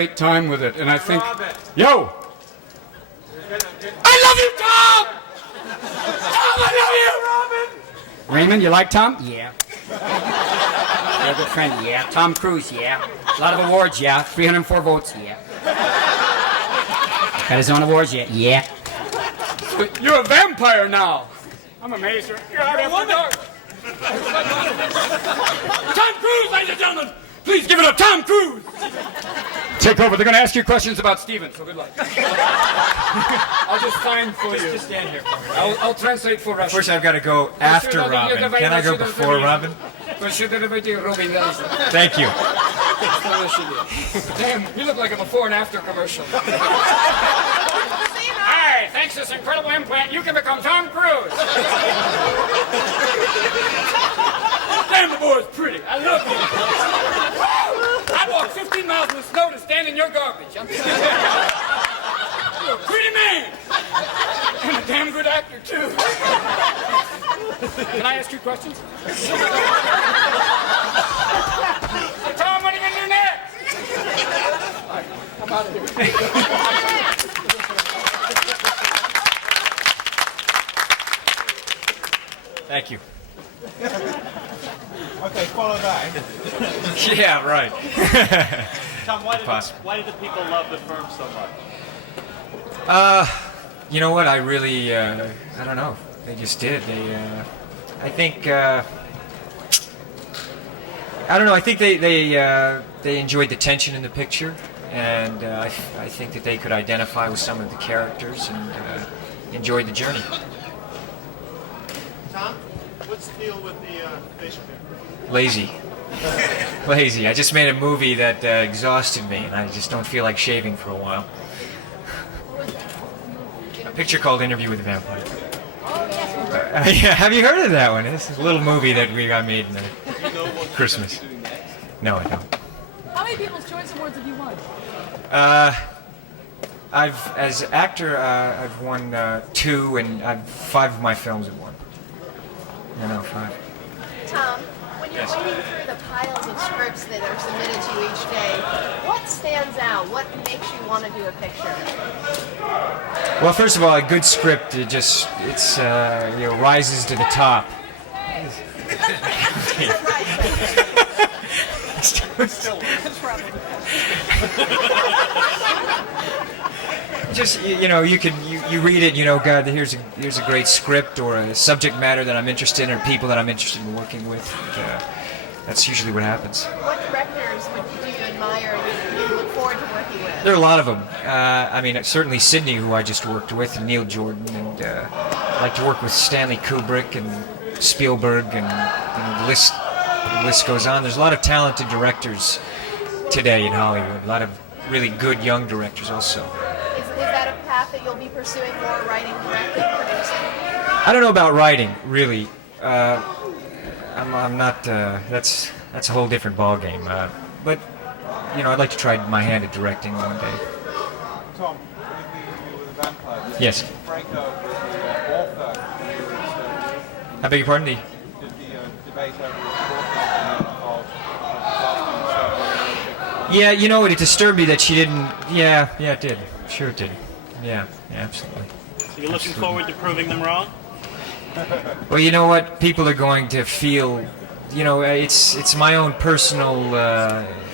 great time with it, and I think, yo, I love you, Tom! Tom, I love you, Robin! Raymond, you like Tom? Yeah. You're a good friend, yeah. Tom Cruise, yeah. A lot of awards, yeah. 304 votes, yeah. Got his own awards, yeah. Yeah. You're a vampire now. I'm amazed. You're out after dark. Tom Cruise, ladies and gentlemen! Please give it up, Tom Cruise! Take over. They're going to ask you questions about Steven, so good luck. I'll just sign for you. Just stand here for me. I'll translate for Russian. First, I've got to go after Robin. Can I go before Robin? Thank you. Damn, you look like a before and after commercial. Hi, thanks to this incredible implant, you can become Tom Cruise. Damn, the boy's pretty. I love him. I'd walk 15 miles in the snow to stand in your garbage. You're a pretty man. And a damn good actor, too. Can I ask you questions? So, Tom, what are you going to do next? All right, I'm out of here. Thank you. Okay, follow that. Yeah, right. Tom, why did the people love the firm so much? You know what? I really, I don't know. They just did. I think, I don't know. I think they enjoyed the tension in the picture, and I think that they could identify with some of the characters and enjoyed the journey. Tom, what's the deal with the facial hair? Lazy. Lazy. I just made a movie that exhausted me, and I just don't feel like shaving for a while. A picture called Interview with a Vampire. Yeah, have you heard of that one? It's a little movie that we got made in Christmas. No, I don't. How many People's Choice Awards have you won? As actor, I've won 2, and 5 of my films have won. No, 5. Tom, when you're waiting through the piles of scripts that are submitted to you each day, what stands out? What makes you want to do a picture? Well, first of all, a good script, rises to the top. Just you read it, God, here's a great script or a subject matter that I'm interested in or people that I'm interested in working with. And, that's usually what happens. What directors do you admire and you look forward to working with? There are a lot of them. Certainly Sydney, who I just worked with, and Neil Jordan, and I like to work with Stanley Kubrick and Spielberg, and the list goes on. There's a lot of talented directors today in Hollywood. A lot of really good young directors also. Is that a path that you'll be pursuing more, writing, directing, producing? I don't know about writing, really. I'm not. That's a whole different ballgame. But I'd like to try my hand at directing one day. Tom, with the Interview with a Vampire, Yes. Franco, the author, I beg your pardon? did the debate over the author of Yeah, it disturbed me that she didn't. Yeah, it did. Sure it did. Yeah, absolutely. So you're looking forward to proving them wrong? Well, you know what? People are going to feel. It's my own personal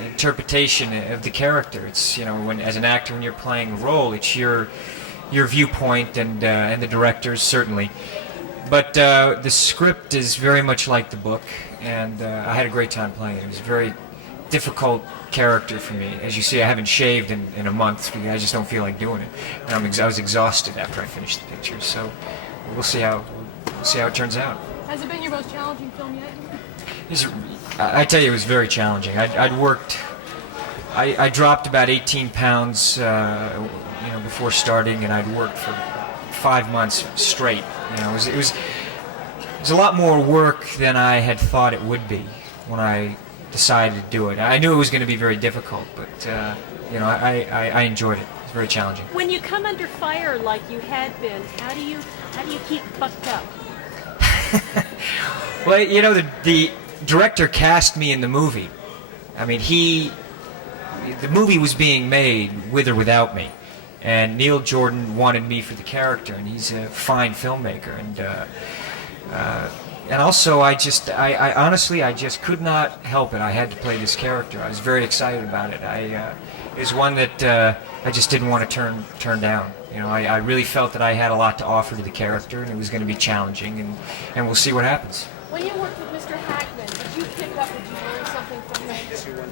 interpretation of the character. It's when as an actor, when you're playing a role, it's your viewpoint and the director's certainly. But the script is very much like the book, and I had a great time playing it. It was a very difficult character for me. As you see, I haven't shaved in a month because I just don't feel like doing it. And I was exhausted after I finished the picture. So we'll see how it turns out. Has it been your most challenging film yet? I tell you, it was very challenging. I dropped about 18 pounds, before starting, and I'd worked for 5 months straight. It was a lot more work than I had thought it would be when I decided to do it. I knew it was going to be very difficult, but I enjoyed it. It was very challenging. When you come under fire like you had been, how do you keep bucked up? Well, the director cast me in the movie. I mean, he the movie was being made with or without me, and Neil Jordan wanted me for the character, and he's a fine filmmaker, and also I honestly I just could not help it. I had to play this character. I was very excited about it. It was one that I just didn't want to turn down. You know, I really felt that I had a lot to offer to the character, and it was going to be challenging, and we'll see what happens. When you worked with Mr. Hackman, did you pick up, did you learn something from him?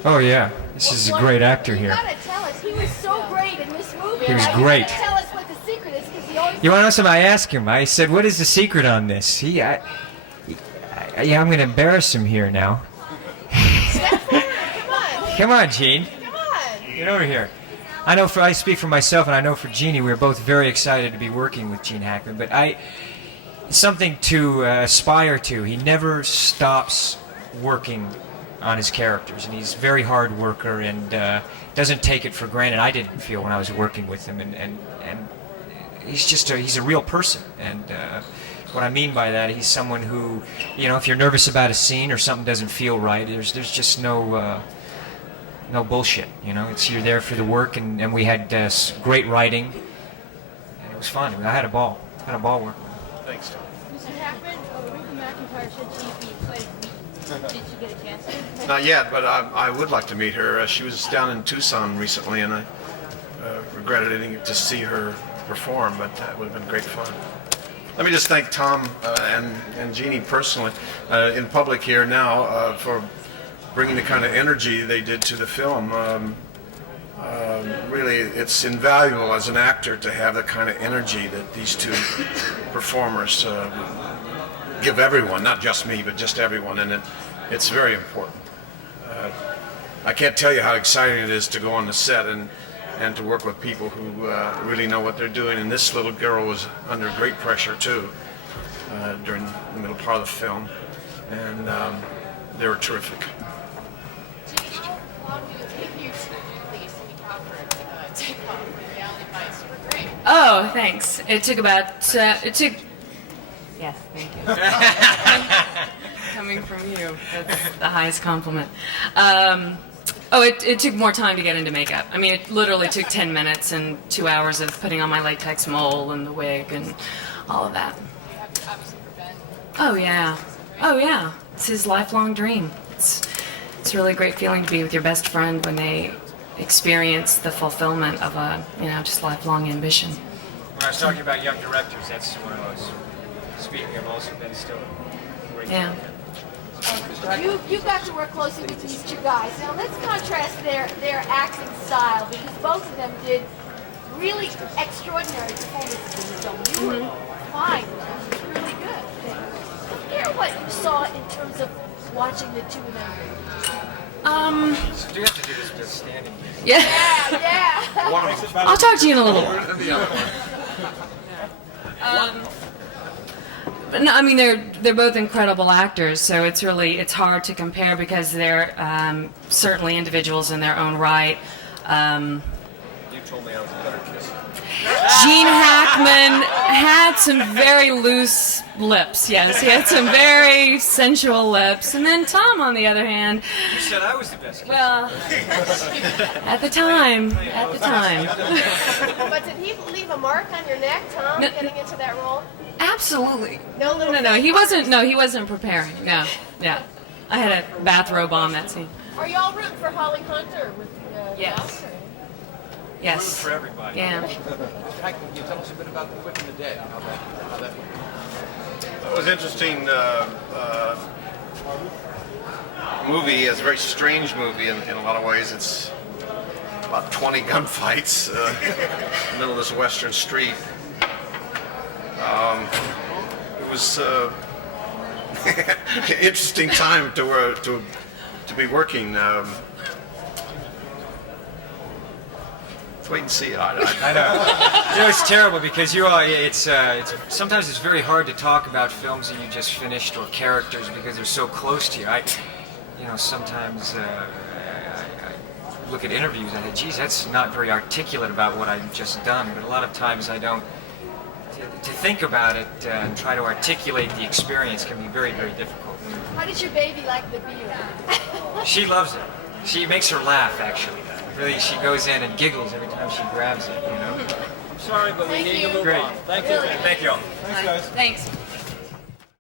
Oh yeah, this is a great actor You here. gotta tell us, he was so great in this movie. He was Now, great. You gotta tell us what the secret is, because he always... You want to know something? I asked him. I said, "What is the secret on this?" Yeah, I'm going to embarrass him here now. Step forward, come on. Come on, Gene. Come on. Get over here. I speak for myself, and I know for Jeannie, we were both very excited to be working with Gene Hackman. But it's something to aspire to. He never stops working on his characters, and he's a very hard worker and doesn't take it for granted. I didn't feel when I was working with him, and he's a real person. And what I mean by that, he's someone who, you know, if you're nervous about a scene or something doesn't feel right, there's just no bullshit, you know. You're there for the work, and we had great writing, and it was fun. I had a ball working with him. Thanks, Tom. Mr. Hackman, Rita McIntyre said she'd be excited to meet you. Did she get a chance to? Not yet, but I would like to meet her. She was down in Tucson recently, and I regretted I didn't get to see her perform, but that would have been great fun. Let me just thank Tom and Jeannie personally in public here now for bringing the kind of energy they did to the film. Really, it's invaluable as an actor to have the kind of energy that these two performers give everyone, not just me, but just everyone, and it's very important. I can't tell you how exciting it is to go on the set and to work with people who really know what they're doing, and this little girl was under great pressure too during the middle part of the film, and they were terrific. How long did it take you to do the Cindy Crawford takeoff for Reality Bites? You were great. Oh, thanks. It took about, yes, thank you. Coming from you, that's the highest compliment. It took more time to get into makeup. I mean, it literally took 10 minutes and 2 hours of putting on my latex mole and the wig and all of that. Obviously for Ben. Oh, yeah. Oh, yeah. It's his lifelong dream. It's really a great feeling to be with your best friend when they experience the fulfillment of a, just lifelong ambition. When I was talking about young directors, that's what I was speaking of. Also, Ben Stiller. Great Yeah. You got to work closely with these two guys. Now let's contrast their acting style, because both of them did really extraordinary performances in the film. You were fine. It was really good. Compare what you saw in terms of watching the two of them. So do you have to do this just standing here? Yeah. Yeah. I'll talk to you in a little while. But no, I mean they're both incredible actors, so it's hard to compare because they're certainly individuals in their own right. You told me I was a better kisser. Gene Hackman had some very loose lips. Yes, he had some very sensual lips, and then Tom, on the other hand, You said I was the best kid. well, at the time. But did he leave a mark on your neck, Tom, No. getting into that role? Absolutely. No little No. He wasn't preparing. No. Yeah. I had a bathrobe on that scene. Are y'all rooting for Holly Hunter with Yes. the Oscar? Yes. For everybody. Yeah. Mr. Hackman, can you tell us a bit about The Quick and the Dead? How that went? It was interesting movie. It's a very strange movie in a lot of ways. It's about 20 gunfights in the middle of this western street. It was an interesting time to be working. Let's wait and see. I know. It's terrible because it's sometimes it's very hard to talk about films that you just finished or characters because they're so close to you. Sometimes I look at interviews and I think, geez, that's not very articulate about what I've just done. But a lot of times I don't. To think about it and try to articulate the experience can be very, very difficult. How did your baby like the beer? She loves it. She makes her laugh, actually. really, she goes in and giggles every time she grabs it, you know. I'm sorry, but we Thank need you. to move Great. on. Thank you. Really. Thank you all. Thanks, guys. Thanks.